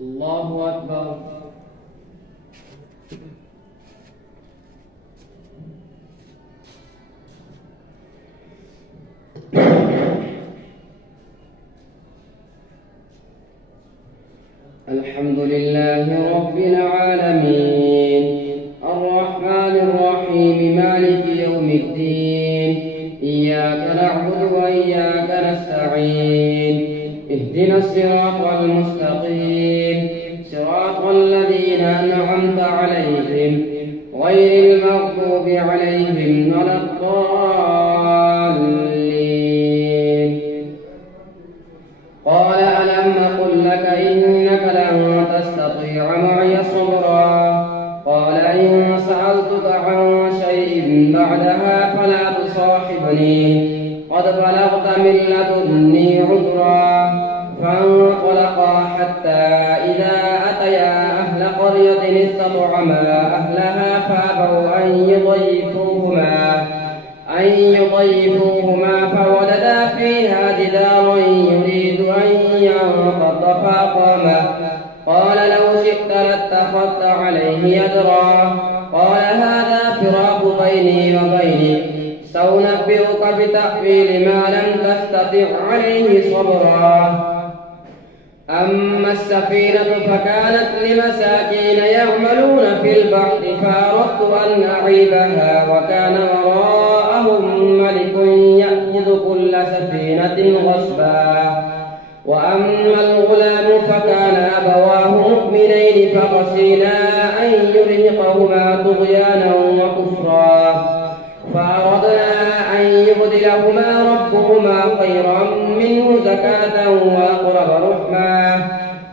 الله أكبر. الحمد لله رب العالمين الرحمن الرحيم مالك يوم الدين إياك نعبد وإياك نستعين اهدنا الصراط المستقيم صراط الذين أنعمت عليهم غير المغضوب عليهم ولا الضالين. قال ألم أقل لك إنك لن تستطيع معي صبرا قال إن سألتك عن شيء بعدها فلا تصاحبني قد بلغت من لدني عذرا. فانطلقا حتى إذا أتيا أهل قرية استطعما أهلها فأبوا أن يضيفوهما فوجدا فيها جدارا يريد أن ينقض فأقامه. قال لو شئت لاتخذت عليه أجرا. قال هذا فراق بيني وبينك سأنبئك بتأويل ما لم تستطع عليه صبرا. أما السفينة فكانت لمساكين يعملون في البحر فأردت أن أعيبها وكان وراءهم ملك يأخذ كل سفينة غصبا. وأما الغلام فكان أبواه مؤمنين فخشينا أن يرهقهما طغيانا وكفرا فأردنا أن يبدلهما ربهما خيرا منه زكاة وأقرب رحما.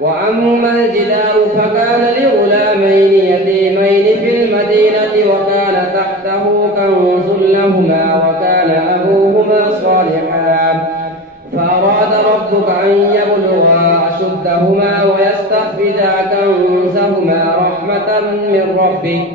وأما الجدار فكان لغلامين يتيمين في المدينة وكان تحته كنز لهما وكان أبوهما صالحا فأراد ربك أن يبلغا أشدهما ويستخرجا كنزهما رحمة من ربك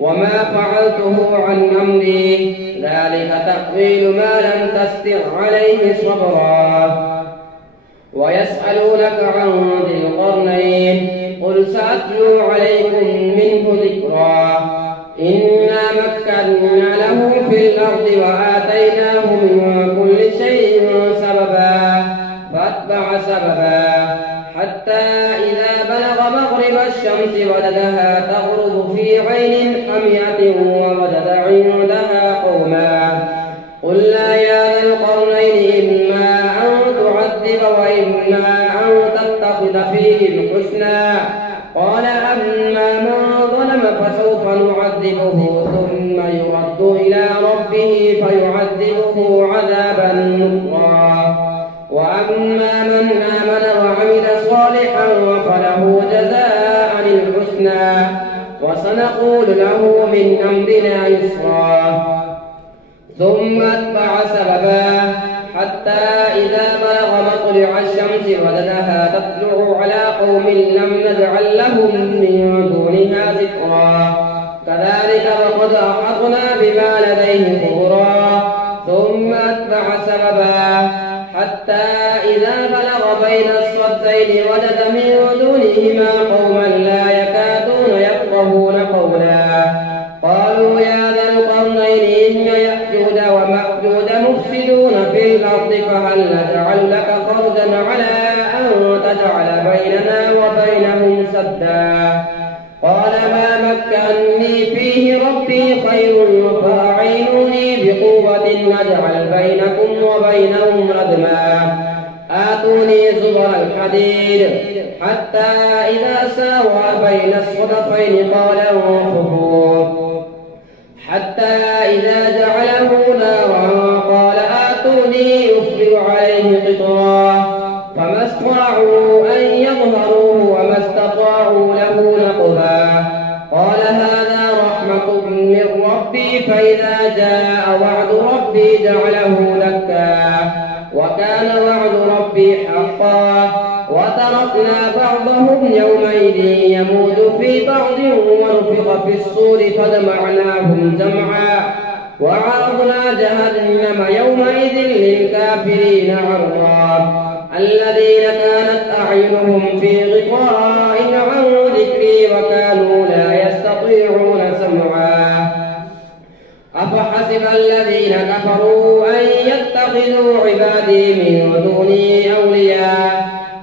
وما فعلته عن أمري ذلك تأويل ما لم تستطع عليه صبرا. ويسألونك عن ذي القرنين قل سأتلو عليكم منه ذكرا. إنا مكنا له في الأرض وآتيناه من كل شيء سببا فأتبع سببا حتى إذا بلغ مغرب الشمس وجدها تغرب في عين حمية ووجد عندها قوما. قلنا يا ذا القرنين إما أن تعذب وإما أن تتخذ فيهم حسنا. قال أما من ظلم فسوف نعذبه ثم يرد إلى ربه فيعذبه عذابا نكرا. وأما من آمن وعمل صالحا فله جزاء الحسنى وسنقول له من أمرنا يسرا. ثم أتبع سببا حتى إذا بلغ مطلع الشمس وجدها تطلع على قوم لم نجعل لهم من دونها سترا. كذلك وقد أحطنا بما لديه خبرا. ثم أتبع سببا حتى إذا بلغ بين الصدين وجد من دونهما قوما لا يكادون يفقهون قولا. قالوا يا ذا القرنين إن يأجوج ومأجوج مفسدون في الأرض فهل نجعل لك خرجا على أن تجعل بيننا وبينهم سدا. قال ما مكنني فيه ربي خير فأعينوني بقوة نجعل بينكم وبينهم ردما. آتوني زبر الحديد حتى إذا ساوى بين الصدفين قال انفخوا حتى إذا جعله نارا قال آتوني أفرغ عليه قطرا. فما استطاعوا أن يظهروه وما استطاعوا له نقبا. قال هذا رحمة من ربي فإذا جاء وعد ربي جعله دكا وكان وعد ربي حقا. وتركنا بعضهم يومئذ يموج في بعض ونفخ في الصور فجمعناهم جمعا وعرضنا جهنم يومئذ للكافرين عرضا. الذين كانت أعينهم في غطاء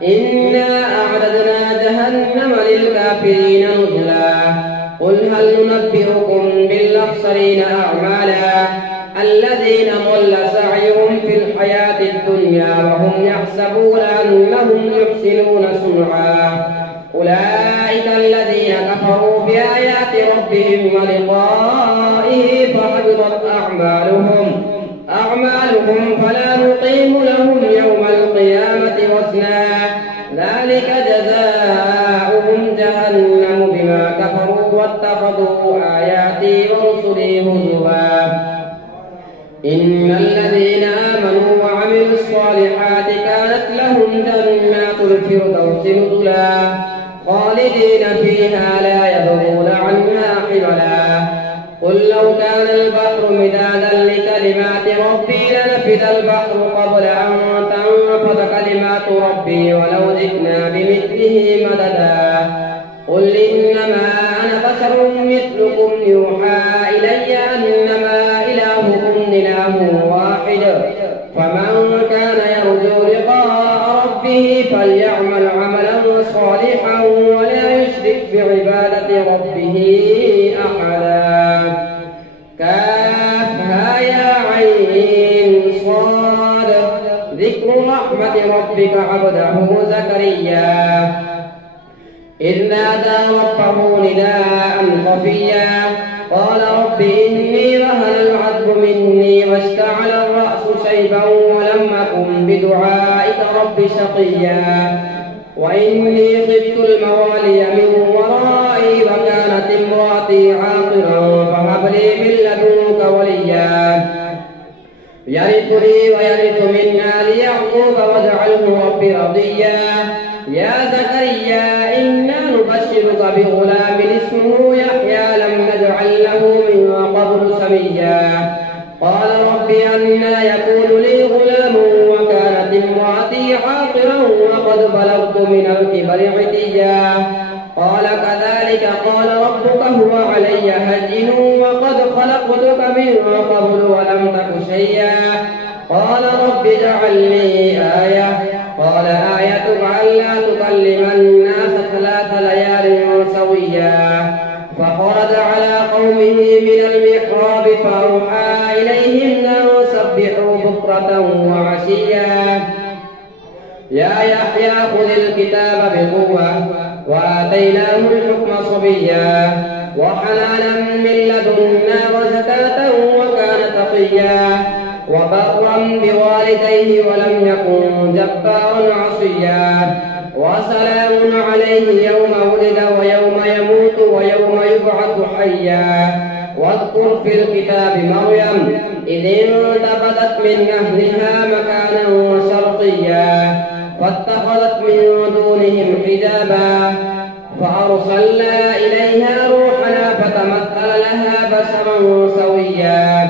إنا أعددنا جهنم للكافرين نزلا قل هل ننبئكم بالأخسرين أعمالا الذين ضل سعيهم في الحياة الدنيا وهم يحسبون أنهم يحسنون صنعا أولئك الذين كفروا بآيات ربهم ولقائه فحبطت أعمالهم فلا نقيم لهم يوم القيامة وزنا ذلك جزاؤهم جهنم بما كفروا واتخذوا آياتي ورسلي هزوا إن الذين آمنوا وعملوا الصالحات كانت لهم جنات الفردوس نزلا خالدين فيها لا يبغون عنها حولا قل لو كان البحر مدادا لكلمات ربي لنفد البحر قبل أن تنفد كلمات ربي ولو جئنا بمثله مددا قل إنما أنا بشر مثلكم يوحى إلي أنما إلهكم إله واحد فمن كان يرجو لقاء ربه فليعمل عملا صالحا ولا يشرك بعبادة ربه أحدا كافها يا عين صاد ذكر رحمة ربك عبده زكريا إذ نادى ربه نداء خفيا قال رب إني وهن العظم مني واشتعل الرأس شيبا ولم أكن بدعائك رب شقيا وإني خفت الموالي من ورائي وكانت امرأتي عاقرا فهب لي من لدنك وليا يرثني ويرث من آل يعقوب واجعله رب رضيا يا زكريا إنا نبشرك بغلام اسمه يحيى لم نجعل له من قبل سميا قال رب أنى يكون لي غلام وكانت امرأتي عاقرا وقد بلغت من الكبر عتيا قال كذلك قال ربك هو علي هين وقد خلقتك من قبل ولم تك شيئا قال رب اجعل لي آية قال آيتك ألا تكلم الناس 3 ليال سويا فخرج على قومه من المحراب فأوحى إليهم أن سبحوا بكرة وعشيا يا يحيى خذ الكتاب بقوة وآتيناه الحكم صبيا وحنانا من لدنا وزكاة وكان تقيا وبرا بوالديه ولم يكن جبارا عصيا وسلام عليه يوم ولد ويوم يموت ويوم يبعث حيا واذكر في الكتاب مريم إذ انتبذت من أهلها مكانا شرقيا فاتخذت من دونهم حجابا فأرسلنا إليها روحنا فتمثل لها بشرا سويا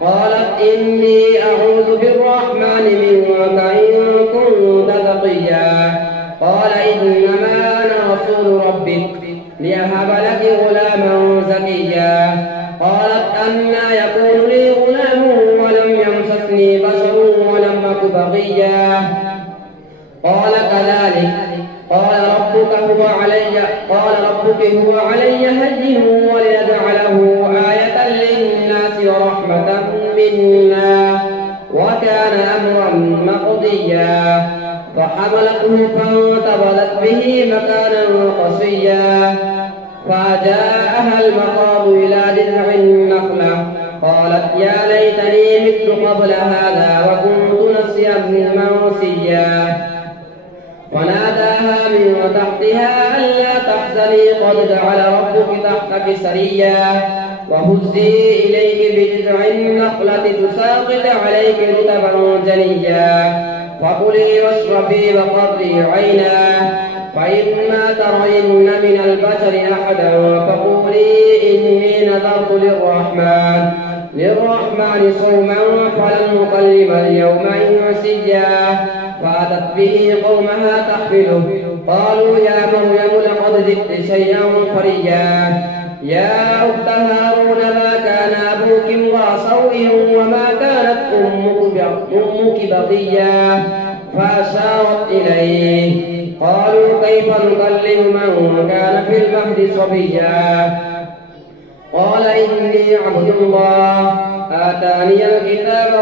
قالت إني أعوذ بالرحمن منك إن كنت تقيا قال إنما أنا رسول ربك ليهب لك غلاما زكيا قالت أنى يكون لي غلام ولم يمسسني بشر ولم أك بغيا قال كذلك قال ربك هو علي هين وليجعله آية للناس ورحمة منا وكان أمرا مقضيا فحملته فانتبذت به مكانا قصيا فجاءها المخاض إلى جذع النخلة قالت يا ليتني مت قبل هذا وكنت نسيا منسيا فناداها من تحتها ألا تحزني قد جعل ربك تحتك سريا وهزي إليك بجذع النخلة تساقط عليك رطبا جنيا فكلي واشربي وقري عينا فإما ترين من البشر أحدا فقولي إني نذرت للرحمن صوما فلن نكلم اليوم إنسيا فأتت به قومها تحمله قالوا يا مريم لقد جئت شيئا فريا يا أخت هارون ما كان أبوك امرأ سوء وما كانت أمك بغيا فأشارت إليه. قالوا كيف نكلم من كان في المهد صبيا؟ قال إني عبد الله آتاني الكتاب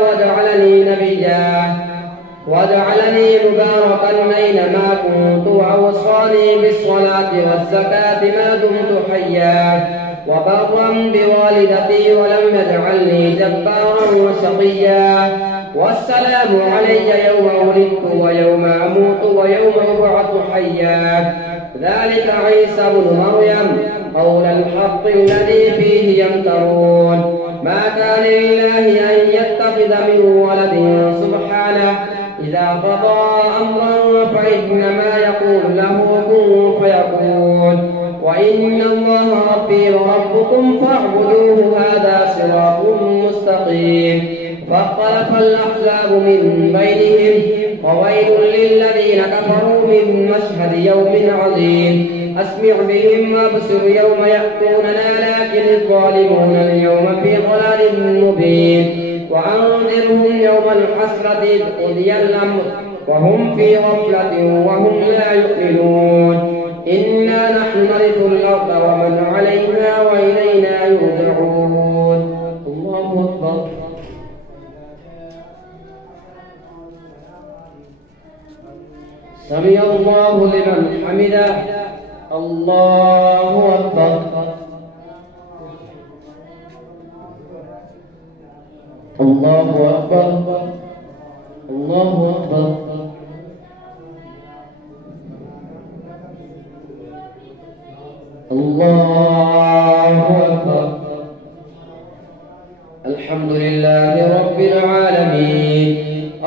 وجعلني مباركا أينما كنت وأوصاني بالصلاة والزكاة ما دمت حيا وبرا بوالدتي ولم يجعلني جبارا شقيا والسلام علي يوم ولدت ويوم أموت ويوم أبعث حيا. ذلك عيسى بن مريم قول الحق الذي فيه يمترون. ما كان لله أن يتخذ من ولد سبحانه إذا قضى أمرا فإنما يقول له كن فيكون. وإن الله ربي وربكم فاعبدوه هذا صراط مستقيم. فاختلف الأحزاب من بينهم وويل للذين كفروا من مشهد يوم عظيم. أسمع بهم وابصر يوم يأتوننا لكن الظالمون اليوم في ضلال مبين. وأنذرهم يوم الحسرة إذ قضي الأمر وهم في غفلة وهم لا يؤمنون. إنا نحن نرث الأرض ومن عليها وإلينا يرجعون. الله أكبر. سمع الله لمن حمده. الله أكبر. الله أكبر. الله أكبر. الله أكبر. الحمد لله رب العالمين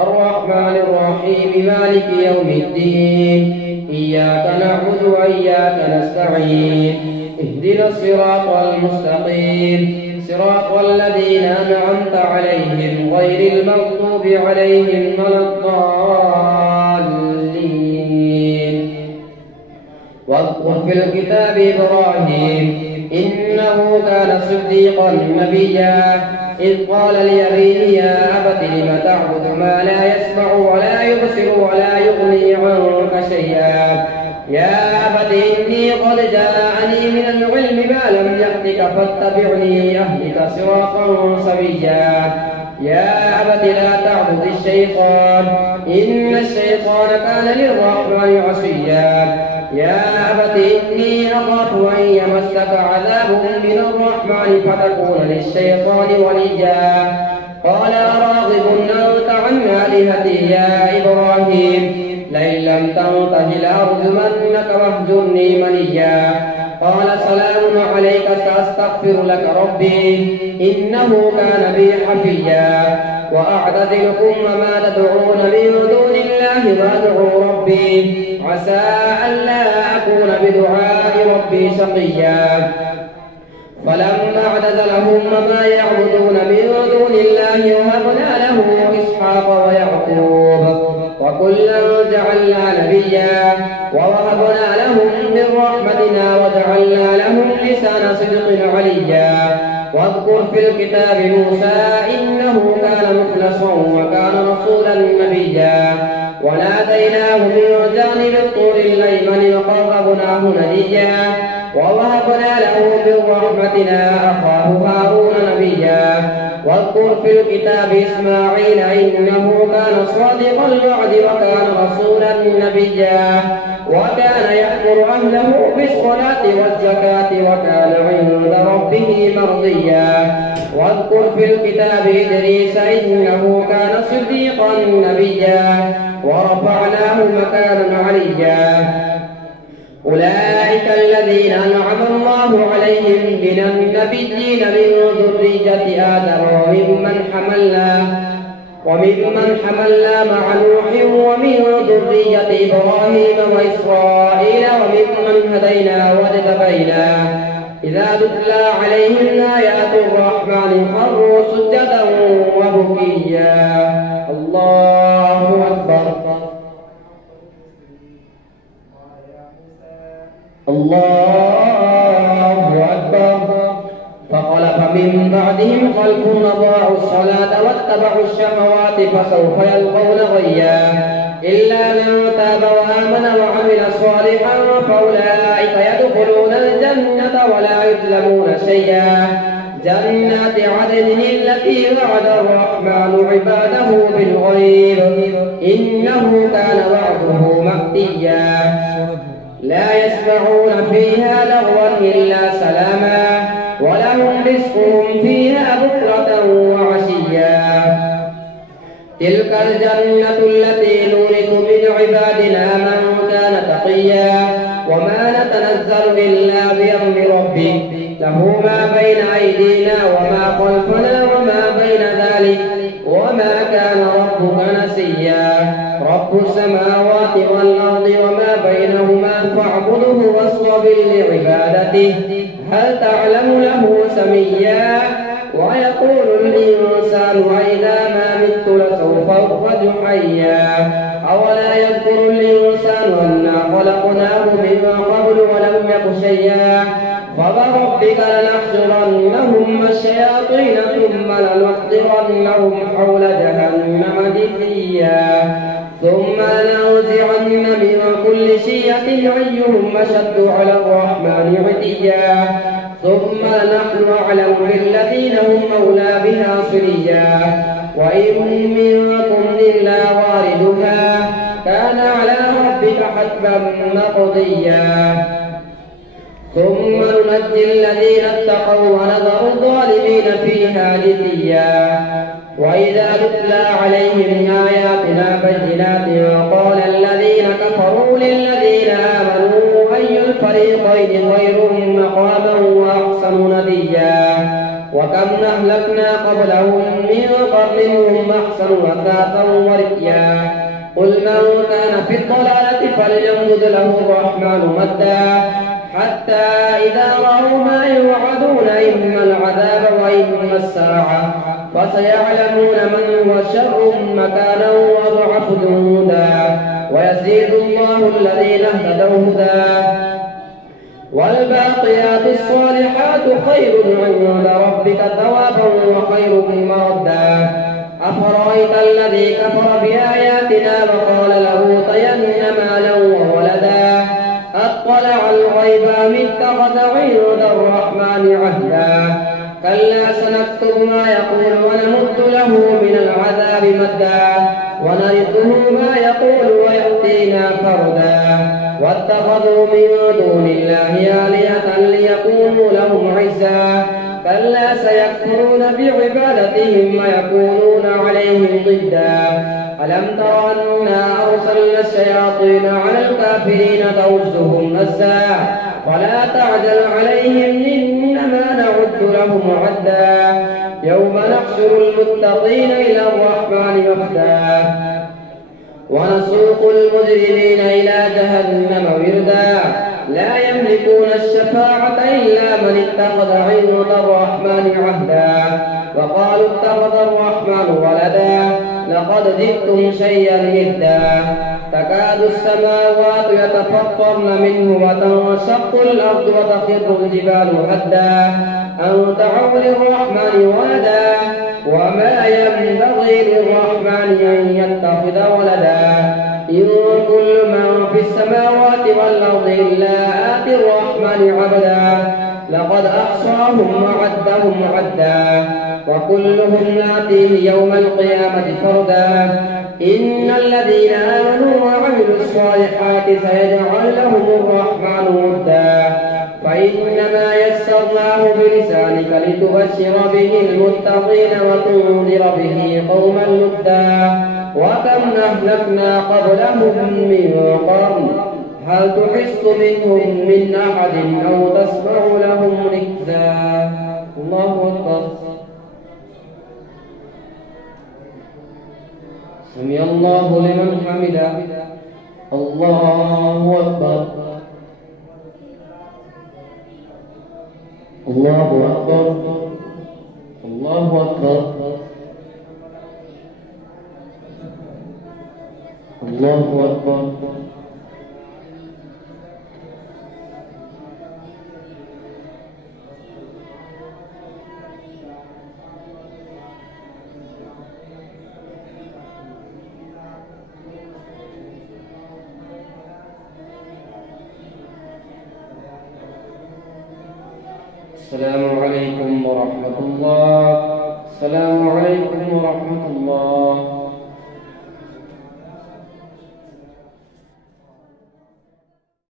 الرحمن الرحيم مالك يوم الدين. إياك نعبد وإياك نستعين. اهدنا الصراط المستقيم صراط الذين أنعمت عليهم غير المغضوب عليهم ولا الضالين. واذكر في الكتاب إبراهيم إنه كان صديقا نبيا إذ قال لأبيه يا أبت لم تعبد ما لا يسمع ولا يبصر ولا يغني عنك شيئا يا أبت إني قد جاءني من العلم ما لم يأتك فاتبعني أهدك صراطا سويا يا أبت لا تعبد الشيطان إن الشيطان كان للرحمن عصيا يا أبت إني أخاف أن يمسك عذاب من الرحمن فتكون للشيطان وليا قال أراغب أنت عن آلهتي يا إبراهيم لئن لم تنته لأرجمنك واهجرني مليا قال سلام عليك سأستغفر لك ربي إنه كان بي حفيا وأعتزلكم وما تدعون من دون الله وأدعو ربي عسى ألا أكون بدعاء ربي شقيا فلما اعتزلهم وما يعبدون من دون الله وهبنا له إسحاق ويعقوب وكلا جعلنا نبيا ووهبنا لهم من رحمتنا وجعلنا لهم لسان صدق عليا واذكر في الكتاب موسى إنه كان مخلصا وكان رسولا نبيا وناديناه من جانب الطور الأيمن وقربناه نجيا ووهبنا له من رحمتنا أخاه هارون نبيا واذكر في الكتاب إسماعيل إنه كان صادق الوعد وكان رسولا نبيا وكان يأمر أهله بالصلاة والزكاة وكان عند ربه مرضيا واذكر في الكتاب إدريس إنه كان صديقا نبيا ورفعناه مكانا عليا أولئك الذين أنعم الله عليهم من النبيين من ذرية آدم وممن حملنا مع نوح ومن ذرية إبراهيم وإسرائيل وممن هدينا واجتبينا إذا تتلى عليهم آيات الرحمن خروا سجدا وبكيا الله أكبر الله أكبر فخلف من بعدهم خلف أضاعوا الصلاة واتبعوا الشهوات فسوف يلقون غيا إلا من تاب وآمن وعمل صالحا فأولئك يدخلون الجنة ولا يظلمون شيئا. جنات عدن التي وعد الرحمن عباده بالغيب إنه كان وعده مأتيا. لا يسمعون فيها لغوا إلا سلاما ولهم رزقهم فيها بكرة وعشيا. تلك الجنة التي نورث من عبادنا من كان تقيا. وما نتنزل إلا بأمر ربك له ما بين أيدينا وما خلفنا وما بين ذلك وما كان ربك نسيا. رب السماوات والأرض وما بينهما فاعبده واصطبر لعبادته هل تعلم له سميا. ويقول الإنسان أإذا ما مت لسوف أخرج حيا. أولا يذكر الإنسان أنا خلقناه من قبل ولم يك شيئا. فوربك لنحشرنهم الشياطين ثم لنحضرنهم حول جهنم جثيا. ثم لننزعن من كل شيعة أيهم أشد على الرحمن عتيا. ثم نحن أعلم بالذين هم أولى بها صليا. وإن منكم إلا واردها كان على ربك حتما مقضيا. ثم ننجي الذين اتقوا ونذر الظالمين فيها جثيا. وإذا تتلى عليهم آياتنا بينات قال الذين كفروا للذين آمنوا أي الفريقين خير مقاما وأحسن نديا. وكم أهلكنا قبلهم من قرن هم أحسن أثاثا ورئيا. قل من كان في الضلالة فليمدد له الرحمن مدا حتى إذا رأوا ما يوعدون إما العذاب وإما الساعة فسيعلمون من هو شر مكانا وأضعف جندا. ويزيد الله الذين اهتدوا هدى. والباقيات الصالحات خير عند ربك ثوابا وخير مردا. أفرأيت الذي كفر بآياتنا وقال له طين مالا وولدا أطلع الغيب أم اتخذ عند الرحمن عهدا. كلا سنكتب ما يقول ونمد له من العذاب مدا ونرثه ما يقول ويأتينا فردا. واتخذوا من دون الله آلهة ليكونوا لهم عزا. كلا سيكفرون بعبادتهم ويكونون عليهم ضدا. ألم تر أنا أرسلنا الشياطين على الكافرين تؤزهم نزا ولا تعجل عليهم إنما نعد لهم عدا. يوم نحشر المتقين إلى الرحمن وفدا ونسوق المجرمين إلى جهنم وردا. لا يملكون الشفاعة إلا من اتخذ عند الرحمن عهدا. وقالوا اتخذ الرحمن ولدا لقد جئتم شيئا إدا. تكاد السماوات يتفطرن منه وتنشق الأرض وتخر الجبال هدا أن دعوا للرحمن ولدا. وما ينبغي للرحمن أن يتخذ ولدا. إن كل من في السماوات والأرض إلا آتي الرحمن عبدا. لقد أحصاهم وعدهم عدا وكلهم آتيه يوم القيامة فردا. إن الذين آمنوا وعملوا الصالحات سيجعل لهم الرحمن ودا. فإنما يسرناه بلسانك لتبشر به المتقين وتنذر به قوما لدا. وكم أهلكنا قبلهم من قرن هل تحس منهم من أحد أو تسمع لهم ركزا. الله أكبر. سمع الله لمن حمده. الله أكبر. الله أكبر. الله أكبر. الله أكبر. السلام عليكم ورحمة الله. السلام